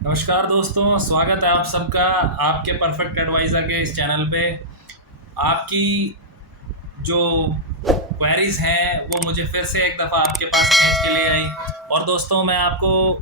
नमस्कार दोस्तों, स्वागत है आप सबका आपके परफेक्ट एडवाइज़र के इस चैनल पे। आपकी जो क्वेरीज़ हैं वो मुझे फिर से एक दफ़ा आपके पास खींच के ले आई। और दोस्तों, मैं आपको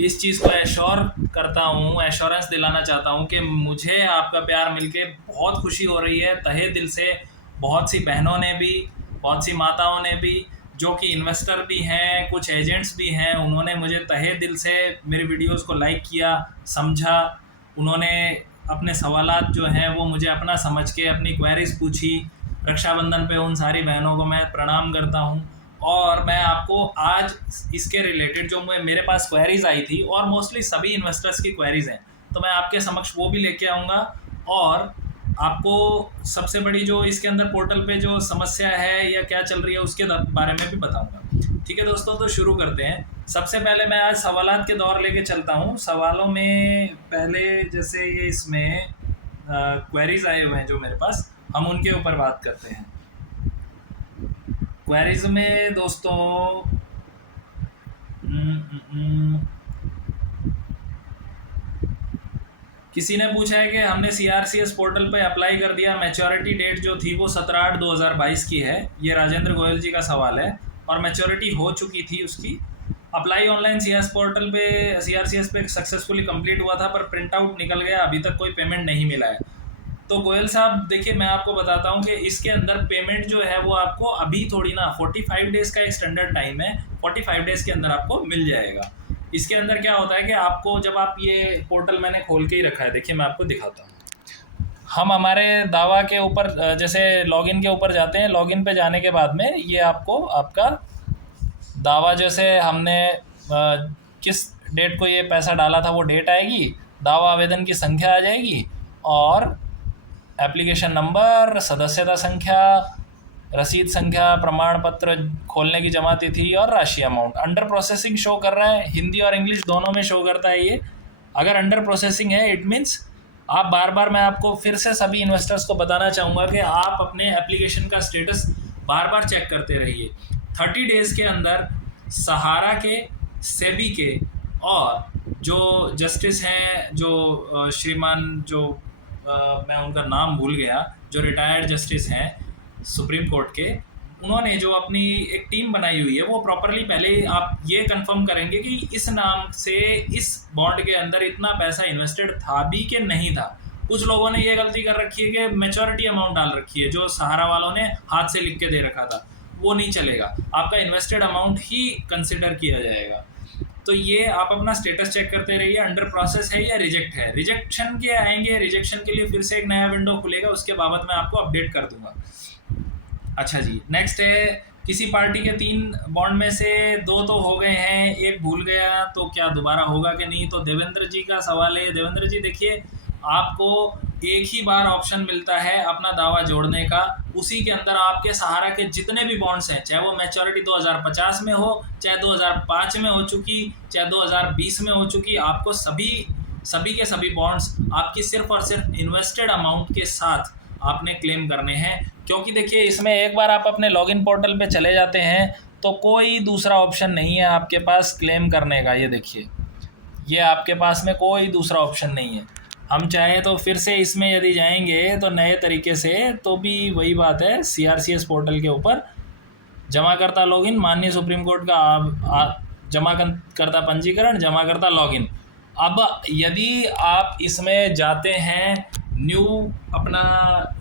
इस चीज़ को एश्योर करता हूँ, एश्योरेंस दिलाना चाहता हूँ कि मुझे आपका प्यार मिलके बहुत खुशी हो रही है तहे दिल से। बहुत सी बहनों ने भी, बहुत सी माताओं ने भी, जो कि इन्वेस्टर भी हैं, कुछ एजेंट्स भी हैं, उन्होंने मुझे तहे दिल से मेरी वीडियोस को लाइक किया, समझा। उन्होंने अपने सवालात जो हैं वो मुझे अपना समझ के अपनी क्वेरीज पूछी। रक्षाबंधन पे उन सारी बहनों को मैं प्रणाम करता हूँ। और मैं आपको आज इसके रिलेटेड जो मेरे पास क्वेरीज आई थी, और मोस्टली सभी इन्वेस्टर्स की क्वेरीज हैं, तो मैं आपके समक्ष वो भी लेके आऊँगा। और आपको सबसे बड़ी जो इसके अंदर पोर्टल पे जो समस्या है या क्या चल रही है उसके बारे में भी बताऊंगा। ठीक है दोस्तों, तो शुरू करते हैं। सबसे पहले मैं आज सवालात के दौर लेके चलता हूँ। सवालों में पहले जैसे ये इसमें क्वेरीज आए हुए हैं जो मेरे पास, हम उनके ऊपर बात करते हैं। क्वेरीज में दोस्तों किसी ने पूछा है कि हमने CRCS पोर्टल पे अप्लाई कर दिया, मैच्योरिटी डेट जो थी वो 17/8/2022 की है। ये राजेंद्र गोयल जी का सवाल है और मैच्योरिटी हो चुकी थी उसकी। अप्लाई ऑनलाइन CRCS पे सक्सेसफुली कंप्लीट हुआ था, पर प्रिंट आउट निकल गया, अभी तक कोई पेमेंट नहीं मिला है। तो गोयल साहब देखिए, मैं आपको बताता हूँ कि इसके अंदर पेमेंट जो है वो आपको अभी थोड़ी ना, 45 डेज़ का एक स्टैंडर्ड टाइम है, 45 डेज़ के अंदर आपको मिल जाएगा। इसके अंदर क्या होता है कि आपको जब आप ये पोर्टल मैंने खोल के ही रखा है, देखिए मैं आपको दिखाता हूँ। हम हमारे दावा के ऊपर जैसे लॉगिन के ऊपर जाते हैं, लॉगिन पे जाने के बाद में ये आपको आपका दावा, जैसे हमने किस डेट को ये पैसा डाला था वो डेट आएगी, दावा आवेदन की संख्या आ जाएगी, और एप्लीकेशन नंबर, सदस्यता संख्या, रसीद संख्या, प्रमाण पत्र खोलने की जमा तिथि और राशि अमाउंट। अंडर प्रोसेसिंग शो कर रहा है, हिंदी और इंग्लिश दोनों में शो करता है ये। अगर अंडर प्रोसेसिंग है इट मीन्स आप बार बार, मैं आपको फिर से सभी इन्वेस्टर्स को बताना चाहूँगा कि आप अपने एप्लीकेशन का स्टेटस बार बार चेक करते रहिए। 30 डेज़ के अंदर सहारा के, सेबी के, और जो जस्टिस हैं, जो श्रीमान जो मैं उनका नाम भूल गया, जो रिटायर्ड जस्टिस हैं सुप्रीम कोर्ट के, उन्होंने जो अपनी एक टीम बनाई हुई है, वो प्रॉपरली पहले आप ये कंफर्म करेंगे कि इस नाम से इस बॉन्ड के अंदर इतना पैसा इन्वेस्टेड था भी कि नहीं था। कुछ लोगों ने ये गलती कर रखी है कि मैच्योरिटी अमाउंट डाल रखी है, जो सहारा वालों ने हाथ से लिख के दे रखा था। वो नहीं चलेगा, आपका इन्वेस्टेड अमाउंट ही कंसिडर किया जाएगा। तो ये आप अपना स्टेटस चेक करते रहिए, अंडर प्रोसेस है या रिजेक्ट है। रिजेक्शन के आएंगे, रिजेक्शन के लिए फिर से एक नया विंडो खुलेगा, उसके बाबत मैं आपको अपडेट कर दूंगा। अच्छा जी, नेक्स्ट है, किसी पार्टी के 3 बॉन्ड में से 2 तो हो गए हैं, एक भूल गया, तो क्या दोबारा होगा कि नहीं। तो देवेंद्र जी का सवाल है। देवेंद्र जी देखिए, आपको एक ही बार ऑप्शन मिलता है अपना दावा जोड़ने का। उसी के अंदर आपके सहारा के जितने भी बॉन्ड्स हैं, चाहे वो मैच्योरिटी 2050 में हो, चाहे 2005 में हो चुकी, चाहे 2020 में हो चुकी, आपको सभी के सभी बॉन्ड्स आपकी सिर्फ और सिर्फ इन्वेस्टेड अमाउंट के साथ आपने क्लेम करने हैं। क्योंकि देखिए, इसमें एक बार आप अपने लॉगिन पोर्टल पे चले जाते हैं तो कोई दूसरा ऑप्शन नहीं है आपके पास क्लेम करने का। ये देखिए, ये आपके पास में कोई दूसरा ऑप्शन नहीं है। हम चाहें तो फिर से इसमें यदि जाएंगे तो नए तरीके से, तो भी वही बात है, CRCS पोर्टल के ऊपर जमाकर्ता लॉगिन, माननीय सुप्रीम कोर्ट का जमाकर्ता पंजीकरण, जमाकर्ता लॉगिन। अब यदि आप इसमें जाते हैं, न्यू अपना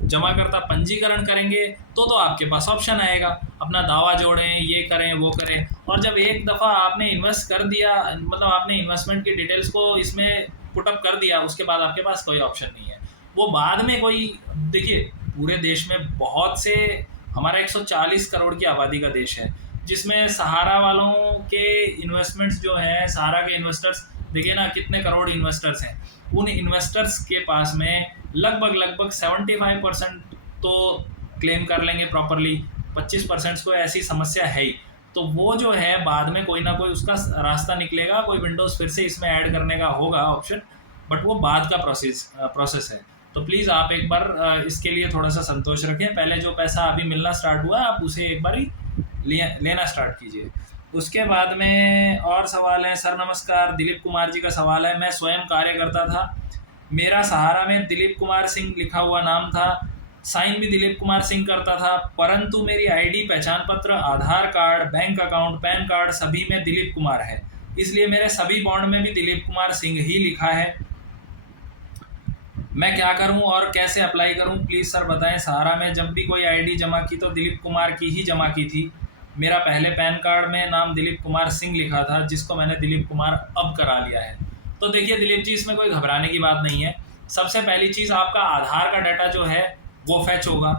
जमाकर्ता पंजीकरण करेंगे, तो आपके पास ऑप्शन आएगा अपना दावा जोड़ें, ये करें, वो करें। और जब एक दफ़ा आपने इन्वेस्ट कर दिया, मतलब आपने इन्वेस्टमेंट की डिटेल्स को इसमें पुटअप कर दिया, उसके बाद आपके पास कोई ऑप्शन नहीं है। वो बाद में कोई, देखिए पूरे देश में बहुत से, हमारा 140 करोड़ की आबादी का देश है, जिसमें सहारा वालों के इन्वेस्टमेंट्स जो हैं, सहारा के इन्वेस्टर्स देखिए ना कितने करोड़ इन्वेस्टर्स हैं। उन इन्वेस्टर्स के पास में लगभग 75% तो क्लेम कर लेंगे प्रॉपरली, 25% को ऐसी समस्या है ही। तो वो जो है बाद में कोई ना कोई उसका रास्ता निकलेगा, कोई विंडोज़ फिर से इसमें ऐड करने का होगा ऑप्शन, बट वो बाद का प्रोसेस है। तो प्लीज़ आप एक बार इसके लिए थोड़ा सा संतोष रखें। पहले जो पैसा अभी मिलना स्टार्ट हुआ है, आप उसे एक बार ही लेना स्टार्ट कीजिए। उसके बाद में और सवाल है। सर नमस्कार, दिलीप कुमार जी का सवाल है। मैं स्वयं कार्य करता था, मेरा सहारा में दिलीप कुमार सिंह लिखा हुआ नाम था, साइन भी दिलीप कुमार सिंह करता था, परंतु मेरी आईडी, पहचान पत्र, Aadhaar card, bank account, pan card सभी में दिलीप कुमार है, इसलिए मेरे सभी बॉन्ड में भी दिलीप कुमार सिंह ही लिखा है। मैं क्या करूं और कैसे अप्लाई करूं, प्लीज़ सर बताएं। सहारा में जब भी कोई आईडी जमा की तो दिलीप कुमार की ही जमा की थी। मेरा पहले पैन कार्ड में नाम दिलीप कुमार सिंह लिखा था, जिसको मैंने दिलीप कुमार अब करा लिया है। तो देखिए दिलीप जी, इसमें कोई घबराने की बात नहीं है। सबसे पहली चीज़, आपका आधार का डाटा जो है वो फैच होगा,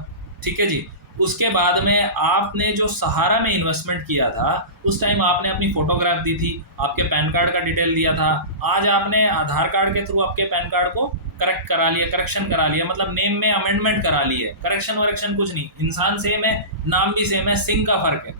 ठीक है जी। उसके बाद में आपने जो सहारा में इन्वेस्टमेंट किया था उस टाइम आपने अपनी फ़ोटोग्राफ दी थी, आपके पैन कार्ड का डिटेल दिया था। आज आपने आधार कार्ड के थ्रू आपके पैन कार्ड को करेक्ट करा लिया, करेक्शन करा लिया, मतलब नेम में अमेंडमेंट करा ली है। करेक्शन वरेक्शन कुछ नहीं, इंसान सेम है, नाम भी सेम है, सिंह का फ़र्क है,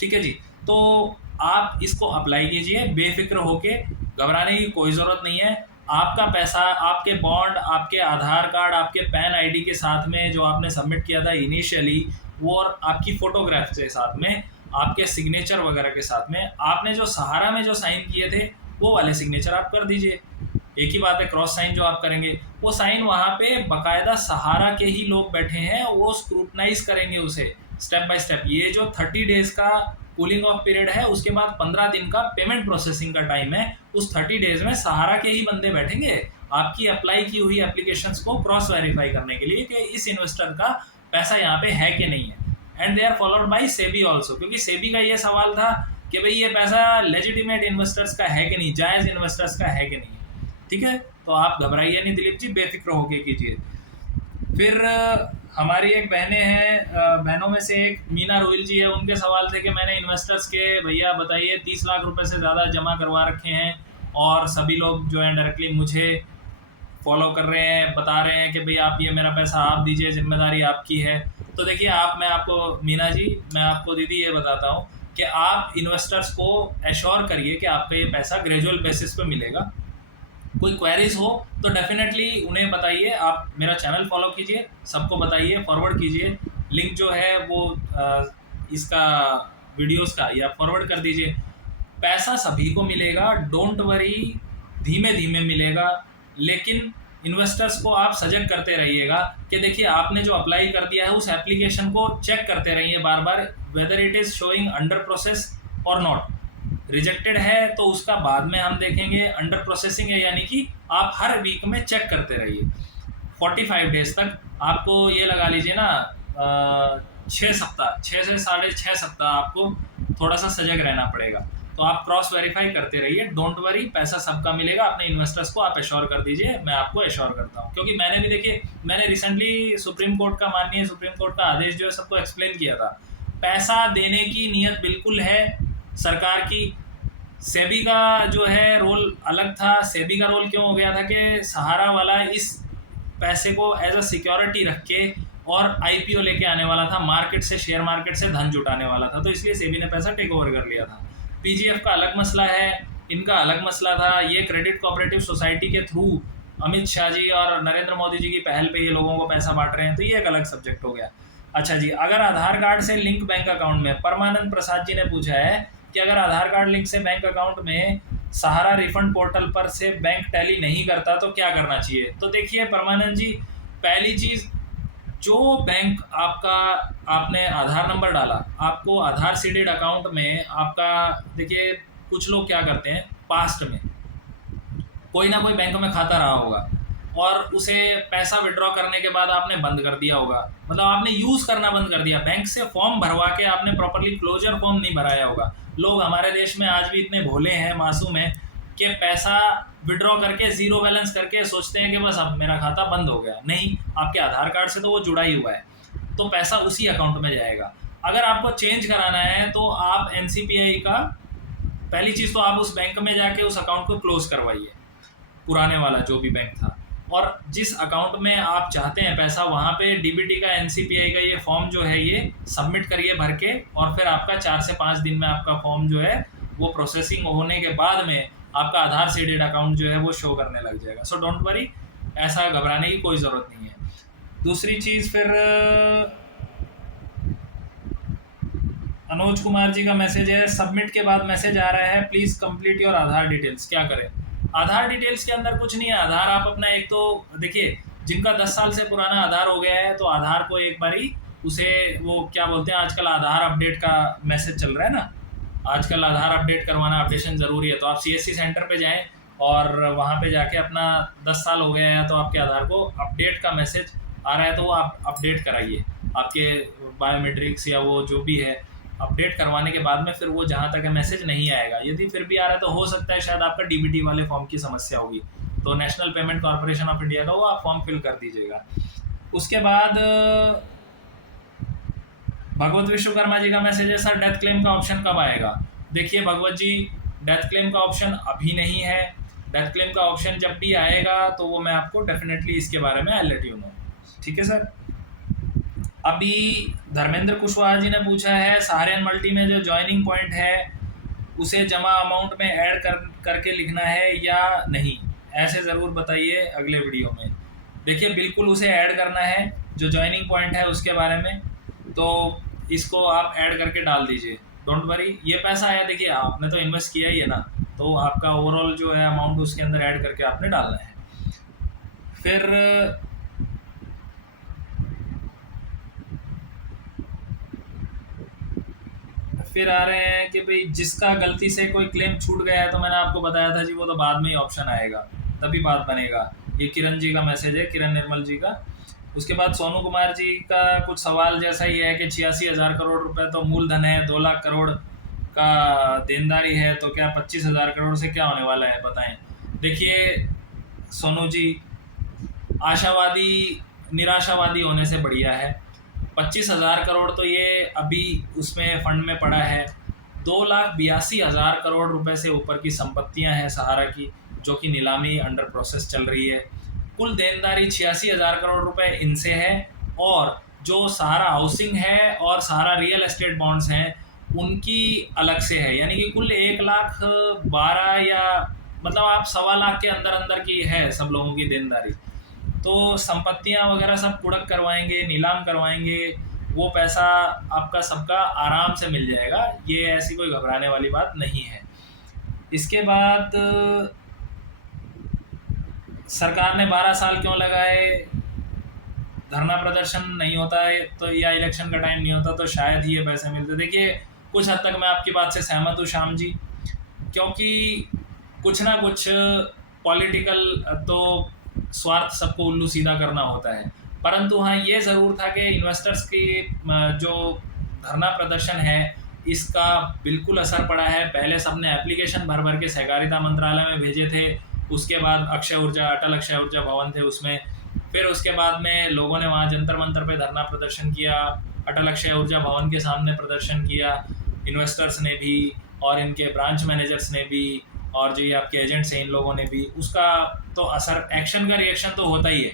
ठीक है जी। तो आप इसको अप्लाई कीजिए बेफिक्र होके, घबराने की कोई ज़रूरत नहीं है। आपका पैसा, आपके बॉन्ड, आपके आधार कार्ड, आपके पैन आईडी के साथ में जो आपने सबमिट किया था इनिशियली, वो और आपकी फ़ोटोग्राफ के साथ में, आपके सिग्नेचर वगैरह के साथ में, आपने जो सहारा में जो साइन किए थे वो वाले सिग्नेचर आप कर दीजिए। एक ही बात है, क्रॉस साइन जो आप करेंगे वो साइन वहाँ पे बाकायदा सहारा के ही लोग बैठे हैं, वो स्क्रूटनाइज करेंगे उसे स्टेप बाय स्टेप। ये जो 30 डेज़ का कूलिंग ऑफ पीरियड है, उसके बाद 15 दिन का पेमेंट प्रोसेसिंग का टाइम है। उस 30 डेज़ में सहारा के ही बंदे बैठेंगे आपकी अप्लाई की हुई एप्लीकेशंस को क्रॉस वेरीफाई करने के लिए कि इस इन्वेस्टर का पैसा यहाँ पे है कि नहीं है। And they are followed by SEBI also, क्योंकि सेबी का ये सवाल था कि भाई ये पैसा लेजिटिमेट इन्वेस्टर्स का है कि नहीं, जायज़ इन्वेस्टर्स का है कि नहीं, ठीक है। तो आप घबराइए नहीं दिलीप जी, बेफिक्र होके कीजिए। फिर हमारी एक बहनें हैं, बहनों में से एक मीना रोहिल जी है, उनके सवाल थे कि मैंने इन्वेस्टर्स के, भैया बताइए 30 लाख रुपए से ज़्यादा जमा करवा रखे हैं और सभी लोग जो है डायरेक्टली मुझे फॉलो कर रहे हैं, बता रहे हैं कि भाई आप ये मेरा पैसा आप दीजिए, जिम्मेदारी आपकी है। तो देखिए मैं आपको मीना जी, मैं आपको दीदी ये बताता हूँ कि आप इन्वेस्टर्स को एश्योर करिए कि आपका ये पैसा ग्रेजुअल बेसिस पे मिलेगा। कोई क्वेरीज हो तो डेफिनेटली उन्हें बताइए, आप मेरा चैनल फॉलो कीजिए, सबको बताइए, फॉरवर्ड कीजिए, लिंक जो है वो इसका वीडियोस का या फॉरवर्ड कर दीजिए। पैसा सभी को मिलेगा, डोंट वरी, धीमे धीमे मिलेगा, लेकिन इन्वेस्टर्स को आप सजग करते रहिएगा कि देखिए आपने जो अप्लाई कर दिया है उस एप्लीकेशन को चेक करते रहिए बार बार, whether it is showing under process और नॉट। रिजेक्टेड है तो उसका बाद में हम देखेंगे, अंडर प्रोसेसिंग है यानी कि आप हर वीक में चेक करते रहिए। 45 डेज तक आपको ये लगा लीजिए ना, 6 सप्ताह, 6 से 6.5 सप्ताह आपको थोड़ा सा सजग रहना पड़ेगा। तो आप क्रॉस वेरीफाई करते रहिए, डोंट वरी, पैसा सबका मिलेगा। अपने इन्वेस्टर्स को आप एश्योर कर दीजिए, मैं आपको एश्योर करता हूँ, क्योंकि मैंने भी देखिए, मैंने रिसेंटली सुप्रीम कोर्ट का, माननीय सुप्रीम कोर्ट का आदेश जो है सबको एक्सप्लेन किया था। पैसा देने की नीयत बिल्कुल है सरकार की। सेबी का जो है रोल अलग था। सेबी का रोल क्यों हो गया था कि सहारा वाला इस पैसे को एज अ सिक्योरिटी रख के और आईपीओ लेके आने वाला था, मार्केट से, शेयर मार्केट से धन जुटाने वाला था, तो इसलिए सेबी ने पैसा टेक ओवर कर लिया था। पीजीएफ का अलग मसला है, इनका अलग मसला था। ये क्रेडिट कोऑपरेटिव सोसाइटी के थ्रू अमित शाह जी और नरेंद्र मोदी जी की पहल पे ये लोगों को पैसा बांट रहे हैं, तो ये एक अलग सब्जेक्ट हो गया। अच्छा जी, अगर आधार कार्ड से लिंक बैंक अकाउंट में, परमानंद प्रसाद जी ने पूछा है कि अगर आधार कार्ड लिंक से बैंक अकाउंट में सहारा रिफंड पोर्टल पर से बैंक टैली नहीं करता तो क्या करना चाहिए। तो देखिए परमानंद जी, पहली चीज़, जो बैंक आपका, आपने आधार नंबर डाला, आपको आधार सीडेड अकाउंट में आपका, देखिए कुछ लोग क्या करते हैं, पास्ट में कोई ना कोई बैंक में खाता रहा होगा और उसे पैसा विड्रॉ करने के बाद आपने बंद कर दिया होगा, मतलब आपने यूज़ करना बंद कर दिया, बैंक से फॉर्म भरवा के आपने प्रॉपरली क्लोजर फॉर्म नहीं भराया होगा। लोग हमारे देश में आज भी इतने भोले हैं, मासूम हैं कि पैसा विड्रॉ करके ज़ीरो बैलेंस करके सोचते हैं कि बस अब मेरा खाता बंद हो गया। नहीं, आपके आधार कार्ड से तो वो जुड़ा ही हुआ है, तो पैसा उसी अकाउंट में जाएगा। अगर आपको चेंज कराना है तो आप NCPI का, पहली चीज़ तो आप उस बैंक में जाके उस अकाउंट को क्लोज करवाइए, पुराने वाला जो भी बैंक था, और जिस अकाउंट में आप चाहते हैं पैसा, वहाँ पे DBT का, NCPI का ये फॉर्म जो है ये सबमिट करिए भर के, और फिर आपका 4 से 5 दिन में आपका फॉर्म जो है वो प्रोसेसिंग होने के बाद में आपका आधार सीडेड अकाउंट जो है वो शो करने लग जाएगा। सो डोंट वरी, ऐसा घबराने की कोई ज़रूरत नहीं है। दूसरी चीज़ फिर अनुज कुमार जी का मैसेज है, सबमिट के बाद मैसेज आ रहा है please complete your Aadhaar details. क्या करें? आधार डिटेल्स के अंदर कुछ नहीं है। आधार आप अपना एक तो देखिए, जिनका 10 साल से पुराना आधार हो गया है तो आधार को एक बारी उसे वो क्या बोलते हैं, आजकल आधार अपडेट का मैसेज चल रहा है ना, आजकल आधार अपडेट करवाना, अपडेशन ज़रूरी है। तो आप सीएससी सेंटर पे जाएं और वहाँ पे जाके अपना 10 साल हो गया है तो आपके आधार को अपडेट का मैसेज आ रहा है तो वो आप अपडेट कराइए। आपके बायोमेट्रिक्स या वो जो भी है, अपडेट करवाने के बाद में फिर वो जहाँ तक है मैसेज नहीं आएगा। यदि फिर भी आ रहा है तो हो सकता है शायद आपका डीबीटी वाले फॉर्म की समस्या होगी, तो national payment corporation of India का वो आप फॉर्म फिल कर दीजिएगा। उसके बाद भगवत विश्वकर्मा जी का मैसेज है, सर डेथ क्लेम का ऑप्शन कब आएगा? देखिए भगवत जी, डेथ क्लेम का ऑप्शन अभी नहीं है। डेथ क्लेम का ऑप्शन जब भी आएगा तो वो मैं आपको डेफिनेटली इसके बारे में आई लेट यू नो। ठीक है सर। अभी धर्मेंद्र कुशवाहा जी ने पूछा है, सहारियन मल्टी में जो ज्वाइनिंग पॉइंट है उसे जमा अमाउंट में ऐड करके लिखना है या नहीं, ऐसे ज़रूर बताइए अगले वीडियो में। देखिए बिल्कुल उसे ऐड करना है, जो ज्वाइनिंग पॉइंट है उसके बारे में, तो इसको आप ऐड करके डाल दीजिए, डोंट वरी। ये पैसा आया, देखिए आपने तो इन्वेस्ट किया ही है ना, तो आपका ओवरऑल जो है अमाउंट उसके अंदर ऐड करके आपने डालना है। फिर आ रहे हैं कि भाई जिसका गलती से कोई क्लेम छूट गया है, तो मैंने आपको बताया था जी वो तो बाद में ही ऑप्शन आएगा, तभी बात बनेगा। ये किरण जी का मैसेज है, किरण निर्मल जी का। उसके बाद सोनू कुमार जी का कुछ सवाल जैसा ही है कि 86,000 करोड़ रुपए तो मूलधन है, 2 लाख करोड़ का देनदारी है, तो क्या 25,000 करोड़ से क्या होने वाला है बताएं। देखिए सोनू जी, आशावादी निराशावादी होने से बढ़िया है। 25,000 करोड़ तो ये अभी उसमें फंड में पड़ा है। 2,82,000 करोड़ रुपए से ऊपर की संपत्तियां हैं सहारा की, जो कि नीलामी अंडर प्रोसेस चल रही है। कुल देनदारी 86,000 करोड़ रुपए इनसे है, और जो सहारा हाउसिंग है और सहारा रियल एस्टेट बॉन्ड्स हैं उनकी अलग से है, यानी कि कुल 1,12,000 या मतलब आप 1,15,000 के अंदर अंदर की है सब लोगों की देनदारी। तो संपत्तियां वगैरह सब कुड़क करवाएंगे, नीलाम करवाएंगे, वो पैसा आपका सबका आराम से मिल जाएगा, ये ऐसी कोई घबराने वाली बात नहीं है। इसके बाद सरकार ने 12 साल क्यों लगाए? धरना प्रदर्शन नहीं होता है तो, या इलेक्शन का टाइम नहीं होता तो शायद ही ये पैसे मिलते। देखिए कुछ हद तक मैं आपकी बात से सहमत हूँ श्याम जी, क्योंकि कुछ ना कुछ पॉलिटिकल तो स्वार्थ सबको उल्लू सीधा करना होता है। परंतु हाँ ये ज़रूर था कि इन्वेस्टर्स की जो धरना प्रदर्शन है इसका बिल्कुल असर पड़ा है। पहले सबने एप्लीकेशन भर भर के सहकारिता मंत्रालय में भेजे थे, उसके बाद अक्षय ऊर्जा, अटल अक्षय ऊर्जा भवन थे उसमें, फिर उसके बाद में लोगों ने वहाँ जंतर मंतर पे धरना प्रदर्शन किया, अटल अक्षय ऊर्जा भवन के सामने प्रदर्शन किया, इन्वेस्टर्स ने भी और इनके ब्रांच मैनेजर्स ने भी और जो ये आपके एजेंट्स हैं इन लोगों ने भी। उसका तो असर, एक्शन का रिएक्शन तो होता ही है,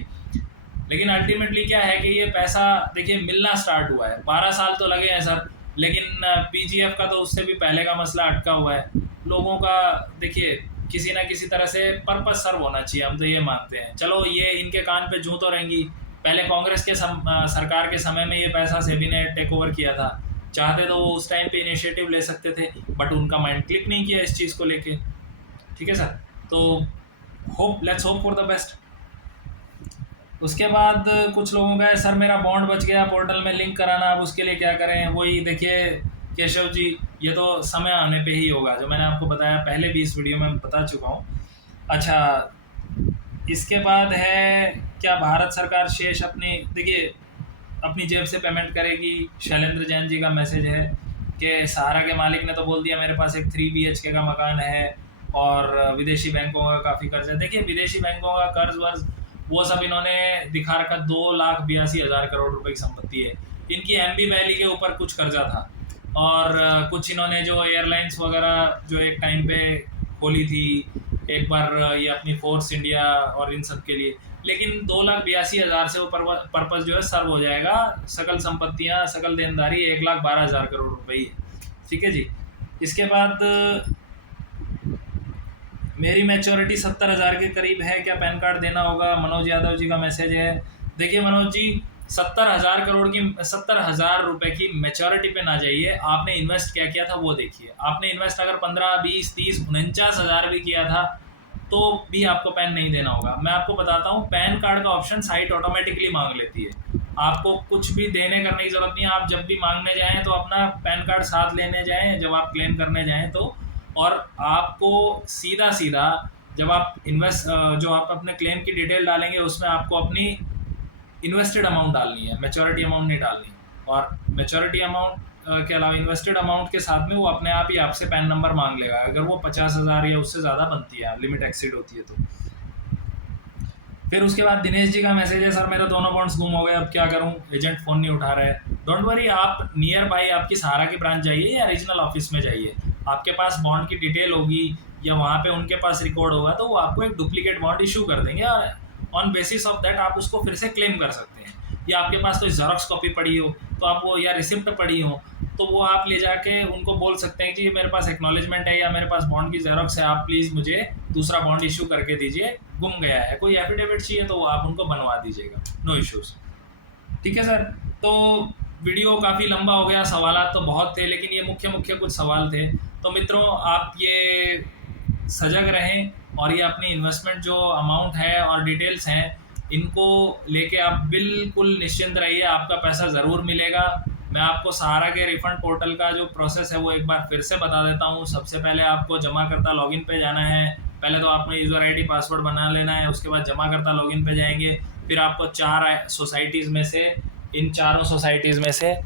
लेकिन अल्टीमेटली क्या है कि ये पैसा देखिए मिलना स्टार्ट हुआ है। 12 साल तो लगे हैं सर, लेकिन पीजीएफ का तो उससे भी पहले का मसला अटका हुआ है लोगों का। देखिए किसी ना किसी तरह से पर्पस सर्व होना चाहिए, हम तो ये मानते हैं। चलो ये इनके कान पे जूं तो रहेंगी, पहले कांग्रेस के सरकार के समय में ये पैसा सेबी ने टेक ओवर किया था, चाहते तो वो उस टाइम पे इनिशिएटिव ले सकते थे, बट उनका माइंड क्लिक नहीं किया इस चीज़ को लेके। ठीक है सर, तो let's hope for the best. उसके बाद कुछ लोगों का है, सर मेरा बॉन्ड बच गया, पोर्टल में लिंक कराना, अब उसके लिए क्या करें? वही देखिए केशव जी, ये तो समय आने पे ही होगा, जो मैंने आपको बताया पहले भी इस वीडियो में बता चुका हूँ। अच्छा, इसके बाद है क्या भारत सरकार शेष अपनी जेब से पेमेंट करेगी? शैलेंद्र जैन जी का मैसेज है कि सहारा के मालिक ने तो बोल दिया मेरे पास एक 3 BHK का मकान है और विदेशी बैंकों का काफ़ी कर्ज है। देखिए विदेशी बैंकों का कर्ज वर्ज वो सब इन्होंने दिखा रखा, 2,82,000 करोड़ रुपए की संपत्ति है इनकी। एमबी वैली के ऊपर कुछ कर्जा था, और कुछ इन्होंने जो एयरलाइंस वगैरह जो एक टाइम पे खोली थी एक बार, ये अपनी फोर्स इंडिया और इन सब के लिए, लेकिन 2,82,000 से वो पर्पज़ जो है सर्व हो जाएगा। सकल संपत्तियां, सकल देनदारी 1,12,000 करोड़ रुपए ही है। ठीक है जी। इसके बाद मेरी मैच्योरिटी 70,000 के करीब है, क्या पैन कार्ड देना होगा? मनोज यादव जी का मैसेज है। देखिए मनोज जी, 70,000 रुपए की मैच्योरिटी पे ना जाइए। आपने इन्वेस्ट क्या किया था वो देखिए। आपने इन्वेस्ट अगर 15, 20, 30, 49,000 भी किया था तो भी आपको पैन नहीं देना होगा। मैं आपको बताता हूँ, पैन कार्ड का ऑप्शन साइट ऑटोमेटिकली मांग लेती है। आपको कुछ भी देने करने की ज़रूरत नहीं है। आप जब भी मांगने जाएँ तो अपना पैन कार्ड साथ लेने जाएँ जब आप क्लेम करने जाएँ तो। और आपको सीधा सीधा जब आप जो आप अपने क्लेम की डिटेल डालेंगे उसमें आपको अपनी इन्वेस्टेड अमाउंट डालनी है, मैच्योरिटी अमाउंट नहीं डालनी। और मैच्योरिटी अमाउंट के अलावा इन्वेस्टेड अमाउंट के साथ में वो अपने आप ही आपसे पैन नंबर मांग लेगा अगर वो 50,000 या उससे ज़्यादा बनती है, लिमिट एक्सीड होती है तो। फिर उसके बाद दिनेश जी का मैसेज है, सर मेरे दोनों बॉन्ड्स गुम हो गए, अब क्या करूं, एजेंट फ़ोन नहीं उठा रहा है। डोंट वरी, आप नियर बाई आपकी सहारा की ब्रांच जाइए या रीजनल ऑफिस में जाइए। आपके पास बॉन्ड की डिटेल होगी या वहाँ पे उनके पास रिकॉर्ड होगा तो वो आपको एक डुप्लीकेट बॉन्ड इशू कर देंगे और ऑन बेसिस ऑफ दैट आप उसको फिर से क्लेम कर सकते हैं। या आपके पास कोई जेरॉक्स कॉपी पड़ी हो तो आप वो, या रिसिप्ट पड़ी हो तो वो आप ले जाके उनको बोल सकते हैं कि मेरे पास एक्नॉलेजमेंट है या मेरे पास बॉन्ड की जेरॉक्स है, आप प्लीज़ मुझे दूसरा बॉन्ड इशू करके दीजिए, गुम गया है। कोई एफिडेविट चाहिए तो वो आप उनको बनवा दीजिएगा, नो इश्यूज़। ठीक है सर। तो वीडियो काफ़ी लंबा हो गया, सवालात तो बहुत थे लेकिन ये मुख्य कुछ सवाल थे। तो मित्रों आप ये सजग रहें और ये अपनी इन्वेस्टमेंट जो अमाउंट है और डिटेल्स हैं इनको लेके आप बिल्कुल निश्चिंत रहिए, आपका पैसा ज़रूर मिलेगा। मैं आपको सहारा के रिफंड पोर्टल का जो प्रोसेस है वो एक बार फिर से बता देता हूँ। सबसे पहले आपको जमाकर्ता लॉगिन पे जाना है। पहले तो आपने यूज़र आईडी पासवर्ड बना लेना है, उसके बाद जमाकर्ता लॉगिन पे जाएंगे। फिर आपको 4 सोसाइटीज़ में से, इन चारों सोसाइटीज़ में से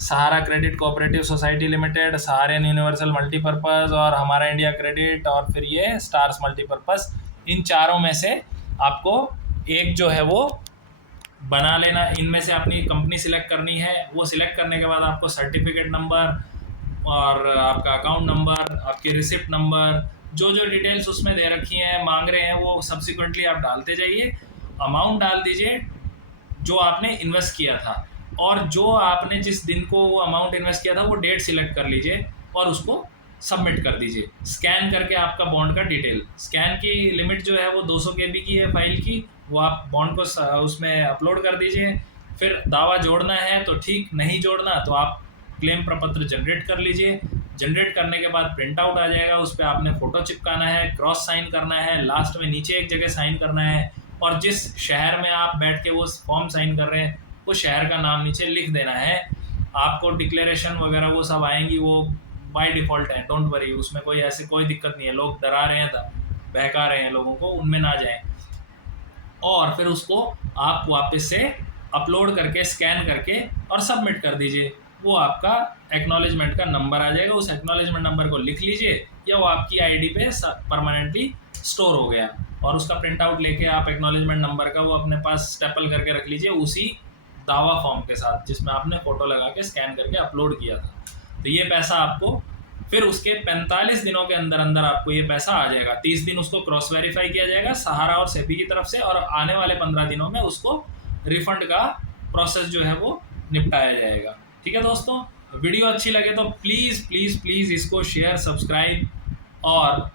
Sahara credit cooperative society limited, Saharayn universal multipurpose और हमारा इंडिया क्रेडिट और फिर ये स्टार्स मल्टीपर्पज़, इन चारों में से आपको एक जो है वो बना लेना। इनमें से अपनी कंपनी सिलेक्ट करनी है। वो सिलेक्ट करने के बाद आपको सर्टिफिकेट नंबर और आपका अकाउंट नंबर, आपकी रिसिप्ट नंबर, जो जो डिटेल्स उसमें दे रखी हैं मांग रहे हैं वो सब्सिक्वेंटली आप डालते जाइए। अमाउंट डाल दीजिए जो आपने इन्वेस्ट किया था और जो आपने जिस दिन को वो अमाउंट इन्वेस्ट किया था वो डेट सिलेक्ट कर लीजिए और उसको सबमिट कर दीजिए। स्कैन करके आपका बॉन्ड का डिटेल, स्कैन की लिमिट जो है वो 200 KB की है फाइल की, वो आप बॉन्ड को उसमें अपलोड कर दीजिए। फिर दावा जोड़ना है तो ठीक, नहीं जोड़ना तो आप क्लेम प्रपत्र जनरेट कर लीजिए। जनरेट करने के बाद प्रिंट आउट आ जाएगा, उस पर आपने फ़ोटो चिपकाना है, क्रॉस साइन करना है, लास्ट में नीचे एक जगह साइन करना है और जिस शहर में आप बैठ के वो फॉर्म साइन कर रहे हैं वो शहर का नाम नीचे लिख देना है। आपको डिक्लेरेशन वगैरह वो सब आएंगी, वो बाय डिफ़ॉल्ट है, डोंट वरी, उसमें कोई ऐसी कोई दिक्कत नहीं है। लोग डरा रहे हैं, बहका रहे हैं लोगों को, उनमें ना जाएं। और फिर उसको आप वापस से अपलोड करके, स्कैन करके और सबमिट कर दीजिए। वो आपका एक्नॉलेजमेंट का नंबर आ जाएगा, उस एक्नॉलेजमेंट नंबर को लिख लीजिए या वो आपकी आईडी पे परमानेंटली स्टोर हो गया और उसका प्रिंट आउट लेके आप एक्नॉलेजमेंट नंबर का वो अपने पास स्टेपल करके रख लीजिए उसी दावा फॉर्म के साथ जिसमें आपने फ़ोटो लगा के स्कैन करके अपलोड किया था। तो ये पैसा आपको फिर उसके 45 दिनों के अंदर अंदर आपको ये पैसा आ जाएगा। 30 दिन उसको क्रॉस वेरीफाई किया जाएगा सहारा और सेबी की तरफ से और आने वाले 15 दिनों में उसको रिफंड का प्रोसेस जो है वो निपटाया जाएगा। ठीक है दोस्तों, वीडियो अच्छी लगे तो प्लीज़ प्लीज़ प्लीज़ इसको शेयर, सब्सक्राइब और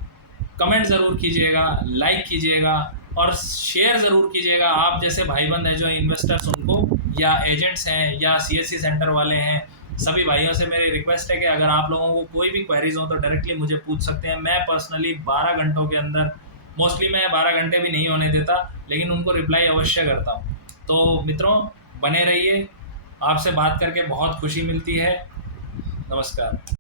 कमेंट ज़रूर कीजिएगा, लाइक कीजिएगा और शेयर ज़रूर कीजिएगा। आप जैसे भाईबंद हैं जो इन्वेस्टर्स, उनको या एजेंट्स हैं या CSC सेंटर वाले हैं, सभी भाइयों से मेरी रिक्वेस्ट है कि अगर आप लोगों को कोई भी क्वेरीज हो तो डायरेक्टली मुझे पूछ सकते हैं। मैं पर्सनली 12 घंटों के अंदर, मोस्टली मैं 12 घंटे भी नहीं होने देता, लेकिन उनको रिप्लाई अवश्य करता हूँ। तो मित्रों बने रहिए, आपसे बात करके बहुत खुशी मिलती है। नमस्कार।